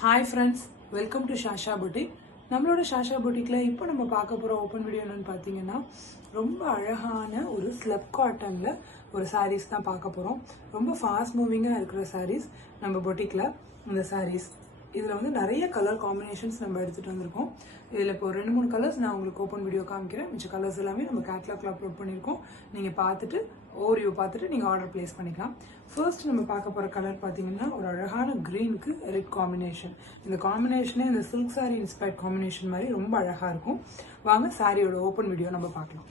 Hi friends, welcome to Shasha Boutique. நம்மளோட ஷாஷா புட்டிக்ல இப்போ நம்ம பார்க்க போற ஓபன் வீடியோ என்னன்னு பாத்தீங்கன்னா ரொம்ப அழகான ஒரு ஸ்லப் காட்டன்ல ஒரு சாரீஸ் தான் பார்க்க போறோம். ரொம்ப ஃபாஸ்ட் மூவிங்கா இருக்கிற சாரீஸ் நம்ம புட்டிக்ல. இந்த சாரீஸ் இதுல வந்து நிறைய கலர் காம்பினேஷன்ஸ் நம்ம எடுத்துட்டு வந்திருக்கோம். இதுல இப்போ 2-3 கலர்ஸ் நான் உங்களுக்கு ஓபன் வீடியோ காமிக்கிறேன். மிச்ச கலர்ஸ் எல்லாமே நம்ம கேட்டலாக்ல அப்லோட் பண்ணிருக்கோம். நீங்க பார்த்துட்டு ஓவர்வியூ பார்த்துட்டு நீங்க ஆர்டர் பிளேஸ் பண்ணிக்கலாம். ஃபர்ஸ்ட் நம்ம பார்க்க போற கலர் பாத்தீங்கன்னா ஒரு அழகான கிரீனுக்கு ரெட் காம்பினேஷன். இந்த காம்பினேஷனே இந்த சில்க் சாரி இன்ஸ்பயர்ட் காம்பினேஷன் மாதிரி ரொம்ப அழகா இருக்கும். வாங்க சாரியோட ஓபன் வீடியோ நம்ம பார்க்கலாம்.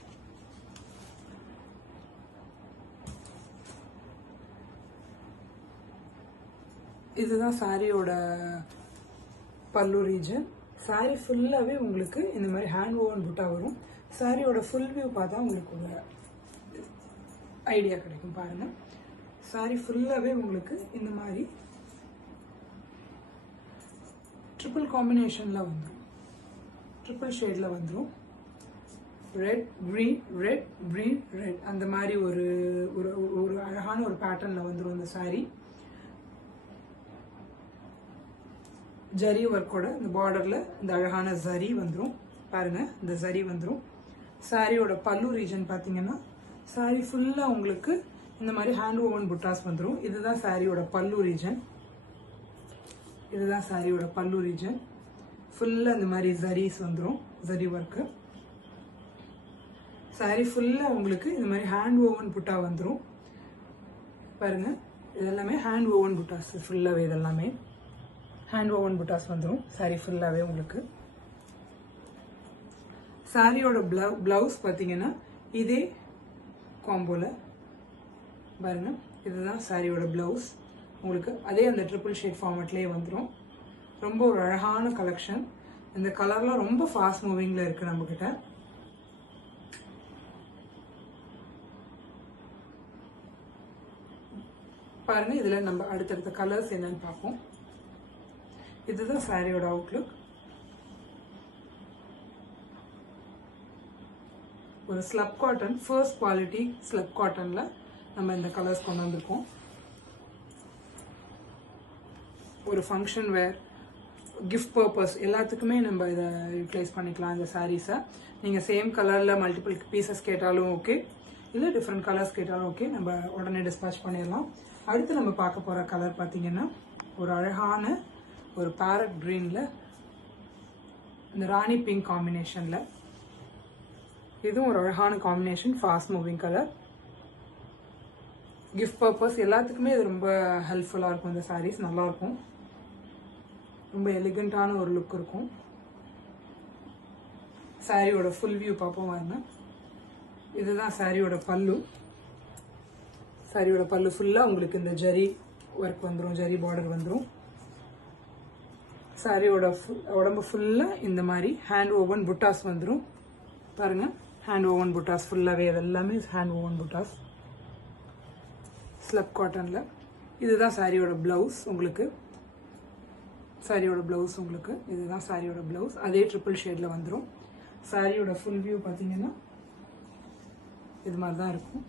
இதுதான் சாரியோட பல்லு ரீஜன். சாரி ஃபுல்லாவே உங்களுக்கு இந்த மாதிரி ஹேண்ட் ஓவன் புட்டா வரும். சாரியோட ஃபுல் வியூ பார்த்தா உங்களுக்கு ஒரு ஐடியா கிடைக்கும். பாருங்க, சாரி ஃபுல்லாவே உங்களுக்கு இந்த மாதிரி ட்ரிபிள் காம்பினேஷன்ல வந்துடும், ட்ரிபிள் ஷேட்ல வந்துடும். Red green red green red அந்த மாதிரி ஒரு ஒரு அழகான ஒரு பேட்டர்ன்ல வந்துடும் இந்த சாரி. ஜரி ஒர்க்கோட இந்த பார்டர்ல இந்த அழகான ஜரி வந்துடும். பாருங்க, இந்த ஜரி வந்துடும். சாரியோட பல்லு ரீஜன் பாத்தீங்கன்னா சாரி ஃபுல்லா உங்களுக்கு இந்த மாதிரி ஹேண்ட் ஓவன் புட்டாஸ் வந்துடும். இதுதான் சாரியோட பல்லு ரீஜன். இதுதான் சாரியோட பல்லு ரீஜன். ஃபுல்லா இந்த மாதிரி ஜரீஸ் வந்துடும், ஜரி ஒர்க்கு. சாரி ஃபுல்லா உங்களுக்கு இந்த மாதிரி ஹேண்ட் ஓவன் புட்டா வந்துடும். பாருங்க, இதெல்லாமே ஹேண்ட் ஓவன் புட்டாஸ். ஃபுல்லாவே இதெல்லாமே ஹேண்ட் ஓவன் புட்டாஸ் வந்துடும் சாரி ஃபுல்லாவே உங்களுக்கு. சாரியோட பிளவுஸ் பார்த்தீங்கன்னா இதே காம்போல பாருங்க, இதுதான் சாரியோட பிளவுஸ் உங்களுக்கு. அதே அந்த ட்ரிபிள் ஷேட் ஃபார்மேட்லேயே வந்துடும். ரொம்ப ஒரு அழகான கலெக்ஷன். இந்த கலர்லாம் ரொம்ப ஃபாஸ்ட் மூவிங்ல இருக்கு நம்ம கிட்ட. பாருங்க, இதுல நம்ம அடுத்தடுத்த கலர்ஸ் என்னன்னு பார்ப்போம். இதுதான் சாரியோட அவுட்லுக். ஒரு slub cotton, first quality slub காட்டன்ல நம்ம இந்த கலர்ஸ் கொண்டு வந்திருக்கோம். ஒரு ஃபங்க்ஷன் வேர், கிஃப்ட் பர்பஸ் எல்லாத்துக்குமே நம்ம இதை யூட்டிலைஸ் பண்ணிக்கலாம். இந்த சாரீஸை நீங்கள் சேம் கலரில் மல்டிபிள் பீசஸ் கேட்டாலும் ஓகே, இல்லை டிஃப்ரெண்ட் கலர்ஸ் கேட்டாலும் ஓகே, நம்ம உடனே டிஸ்பேச் பண்ணிடலாம். அடுத்து நம்ம பார்க்க போகிற கலர் பார்த்தீங்கன்னா ஒரு அழகான ஒரு பேரட் கிரீன்ல இந்த ராணி பிங்க் காம்பினேஷன்ல. இதுவும் ஒரு அழகான combination, fast moving colour. Gift purpose எல்லாத்துக்குமே இது ரொம்ப ஹெல்ப்ஃபுல்லா இருக்கும். இந்த சாரீஸ் நல்லா இருக்கும், ரொம்ப எலிகண்டான ஒரு லுக் இருக்கும். சாரியோட ஃபுல் வியூ பார்ப்போம் வாங்க. இதுதான் சாரியோட பல்லு. சாரியோட பல்லு ஃபுல்லா உங்களுக்கு இந்த ஜரி ஒர்க் வந்துடும், ஜரி பார்டர் வந்துடும். சாரியோட உடம்பு ஃபுல்லா இந்த மாதிரி ஹேண்ட் ஓவன் புட்டாஸ் வந்துடும். பாருங்க, ஹேண்ட் ஓவன் புட்டாஸ் ஃபுல்லாவே எல்லாமே ஹேண்ட் ஓவன் புட்டாஸ் ஸ்லப் காட்டன்ல. இதுதான் சாரியோட பிளவுஸ் உங்களுக்கு. சாரியோட பிளவுஸ் உங்களுக்கு இதுதான் சாரியோட பிளவுஸ். அதே ட்ரிபிள் ஷேட்ல வந்துடும். சாரியோட ஃபுல் வியூ பார்த்தீங்கன்னா இது மாதிரி தான் இருக்கும்.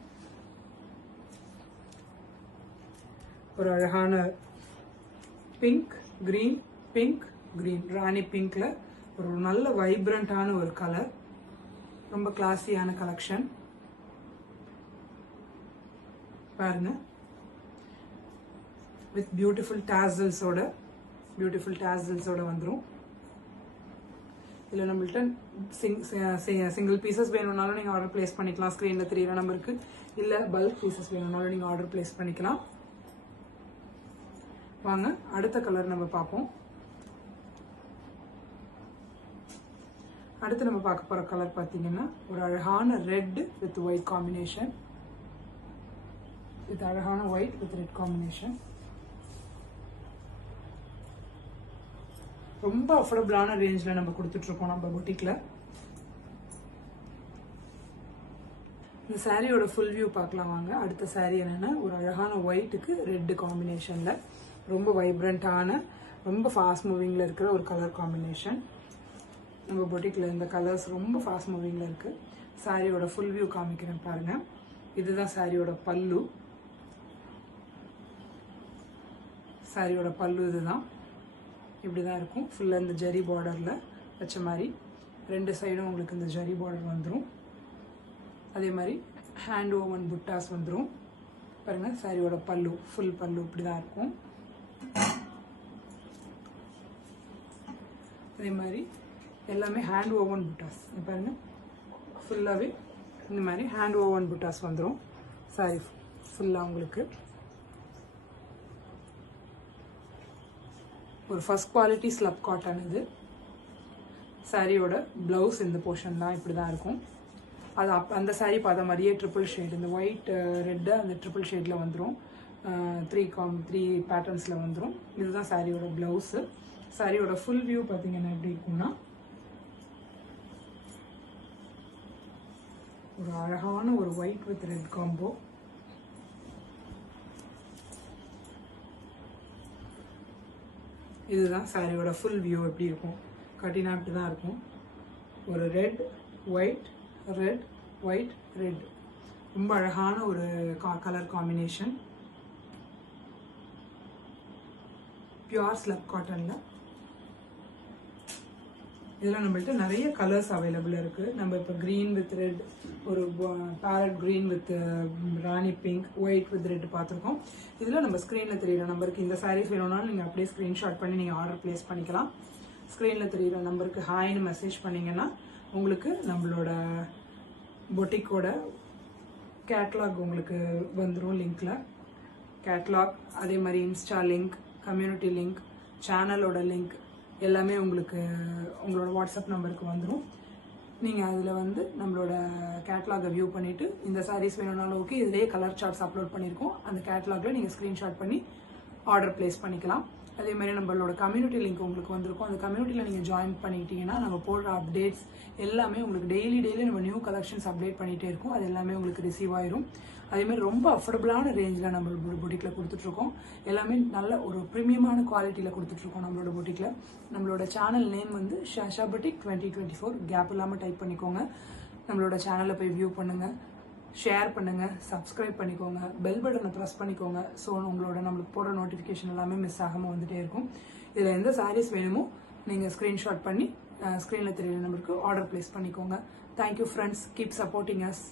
ஒரு அழகான பிங்க் கிரீன், பிங்க் கிரீன், ராணி பிங்க்ல ஒரு நல்ல வைப்ரண்டான ஒரு கலர். ரொம்ப கிளாஸியான கலெக்ஷன். பாருங்க, வித் பியூட்டிஃபுல் டாசல்ஸோட வந்துடும். இதில் நம்மள்ட்ட சிங்கிள் பீசஸ் வேணும்னாலும் நீங்கள் ஆர்டர் பிளேஸ் பண்ணிக்கலாம். ஸ்க்ரீனில் தெரியற நம்பருக்கு. இல்லை பல்க் பீசஸ் வேணும்னாலும் நீங்கள் ஆர்டர் பிளேஸ் பண்ணிக்கலாம். வாங்க அடுத்த கலர் நம்ம பார்ப்போம். அடுத்து நம்ம பார்க்க போற கலர் பார்த்தீங்கன்னா ஒரு அழகான ரெட் வித் ஒயிட் காம்பினேஷன். இது அழகான ஒயிட் வித் ரெட் காம்பினேஷன். ரொம்ப அஃபோர்டபுளான ரேஞ்சில் நம்ம கொடுத்துட்டு இருக்கோம் நம்ம புட்டிக்ல. இந்த சாரியோட ஃபுல் வியூ பார்க்கலாம் வாங்க. அடுத்த சாரி என்னன்னா ஒரு அழகான ஒயிட்டுக்கு ரெட் காம்பினேஷன்ல ரொம்ப வைப்ரண்டான, ரொம்ப ஃபாஸ்ட் மூவிங்ல இருக்கிற ஒரு கலர் காம்பினேஷன். நம்ம புட்டிக்ல இந்த கலர்ஸ் ரொம்ப ஃபாஸ்ட் மூவிங்ல இருக்கு. சாரியோட ஃபுல் வியூ காமிக்கிறேன் பாருங்க. இதுதான் சாரியோட பல்லு. சாரியோட பல்லு இதுதான். இப்படி தான் இருக்கும். ஃபுல்லாக இந்த ஜரி பார்டரில் வச்ச மாதிரி 2 சைடும் உங்களுக்கு இந்த ஜரி பார்டர் வந்துடும். அதே மாதிரி ஹேண்ட் ஓவன் புட்டாஸ் வந்துடும். பாருங்கள், சாரியோட பல்லு ஃபுல் பல்லு இப்படி தான் இருக்கும். அதே மாதிரி எல்லாமே ஹேண்ட் ஓவன் புட்டாஸ் பாருங்கள், ஃபுல்லாகவே இந்த மாதிரி ஹேண்ட் ஓவன் புட்டாஸ் வந்துடும். சாரி ஃபுல்லாக உங்களுக்கு ஒரு ஃபர்ஸ்ட் குவாலிட்டி ஸ்லப் காட்டன். இது சாரியோட ப்ளவுஸ் இந்த போர்ஷன் தான் இப்படி தான் இருக்கும். அது அந்த சாரீ பார்த்த மாதிரியே ட்ரிபிள் ஷேட், இந்த ஒயிட் ரெட்டு அந்த ட்ரிபிள் ஷேடில் வந்துடும். 3 பேட்டர்ன்ஸில் வந்துடும். இதுதான் சாரியோட ப்ளவுஸு. சாரியோட ஃபுல் வியூ பார்த்தீங்கன்னா எப்படி இருக்கும்னா ஒரு அழகான ஒரு ஒயிட் வித் ரெட் காம்போ. இதுதான் சாரியோட ஃபுல் வியூ எப்படி இருக்கும். கட்டினா இப்படி தான் இருக்கும். ஒரு red white red white red, ரொம்ப அழகான ஒரு கலர் காம்பினேஷன். பியூர் ஸ்லப் காட்டனில் இதெல்லாம் நம்மள்ட்ட நிறைய கலர்ஸ் அவைலபிள் இருக்குது. நம்ம இப்போ க்ரீன் வித் ரெட், ஒரு farad green with Rani pink, white with red பார்த்துருக்கோம். இதில் நம்ம ஸ்க்ரீனில் தெரியிற நம்பருக்கு இந்த சாரீஸ் வேணும்னாலும் நீங்கள் அப்படியே ஸ்க்ரீன்ஷாட் பண்ணி நீங்கள் ஆர்டர் ப்ளேஸ் பண்ணிக்கலாம். ஸ்க்ரீனில் தெரியிற நம்பருக்கு ஹாய்னு மெசேஜ் பண்ணிங்கன்னா உங்களுக்கு நம்மளோட பொட்டிக்கோட கேட்லாக் உங்களுக்கு வந்துடும். லிங்க்கில் கேட்லாக், அதே மாதிரி இன்ஸ்டா லிங்க், கம்யூனிட்டி லிங்க், சேனலோட லிங்க் எல்லாமே உங்களுக்கு உங்களோட வாட்ஸ்அப் நம்பருக்கு வந்துடும். நீங்கள் அதில் வந்து நம்மளோட கேட்லாகை வியூ பண்ணிவிட்டு இந்த சாரீஸ் வேணும்னாலும் ஓகே, இதிலேயே கலர் சார்ட்ஸ் அப்லோட் பண்ணியிருக்கோம். அந்த கேட்லாகில் நீங்கள் ஸ்க்ரீன்ஷாட் பண்ணி ஆர்டர் ப்ளேஸ் பண்ணிக்கலாம். அதே மாதிரி நம்மளோட கம்யூனிட்டி லிங்க் உங்களுக்கு வந்திருக்கும். அந்த கம்யூனிட்டியில் நீங்கள் ஜாயின் பண்ணிட்டீங்கன்னா நம்ம போடுற அப்டேட்ஸ் எல்லாமே உங்களுக்கு டெய்லி நம்ம நியூ கலெக்ஷன்ஸ் அப்டேட் பண்ணிகிட்டே இருக்கும். அது எல்லாமே உங்களுக்கு ரிசீவ் ஆயிரும். அதேமாதிரி ரொம்ப அஃபோர்டபுளான ரேஞ்சில் நம்மளோட பொட்டிக்கில் கொடுத்துட்ருக்கோம். எல்லாமே நல்ல ஒரு ப்ரீமியமான குவாலிட்டியில் கொடுத்துட்ருக்கோம் நம்மளோட பொட்டிக்கில். நம்மளோட சேனல் நேம் வந்து ஷாஷா பொட்டிக் 2024. கேப் இல்லாமல் டைப் பண்ணிக்கோங்க. நம்மளோட சேனலை போய் வியூ பண்ணுங்கள், ஷேர் பண்ணுங்கள், சப்ஸ்கிரைப் பண்ணிக்கோங்க, பெல் பட்டனை ப்ரெஸ் பண்ணிக்கோங்க. ஸோ உங்களோட நம்மளுக்கு போடுற நோட்டிஃபிகேஷன் எல்லாமே மிஸ் ஆகாமல் வந்துகிட்டே இருக்கும். இதில் எந்த சாரீஸ் வேணுமோ நீங்கள் ஸ்க்ரீன்ஷாட் பண்ணி ஸ்க்ரீனில் தெரியுற நம்பருக்கு ஆர்டர் ப்ளேஸ் பண்ணிக்கோங்க. Thank you friends, keep supporting us.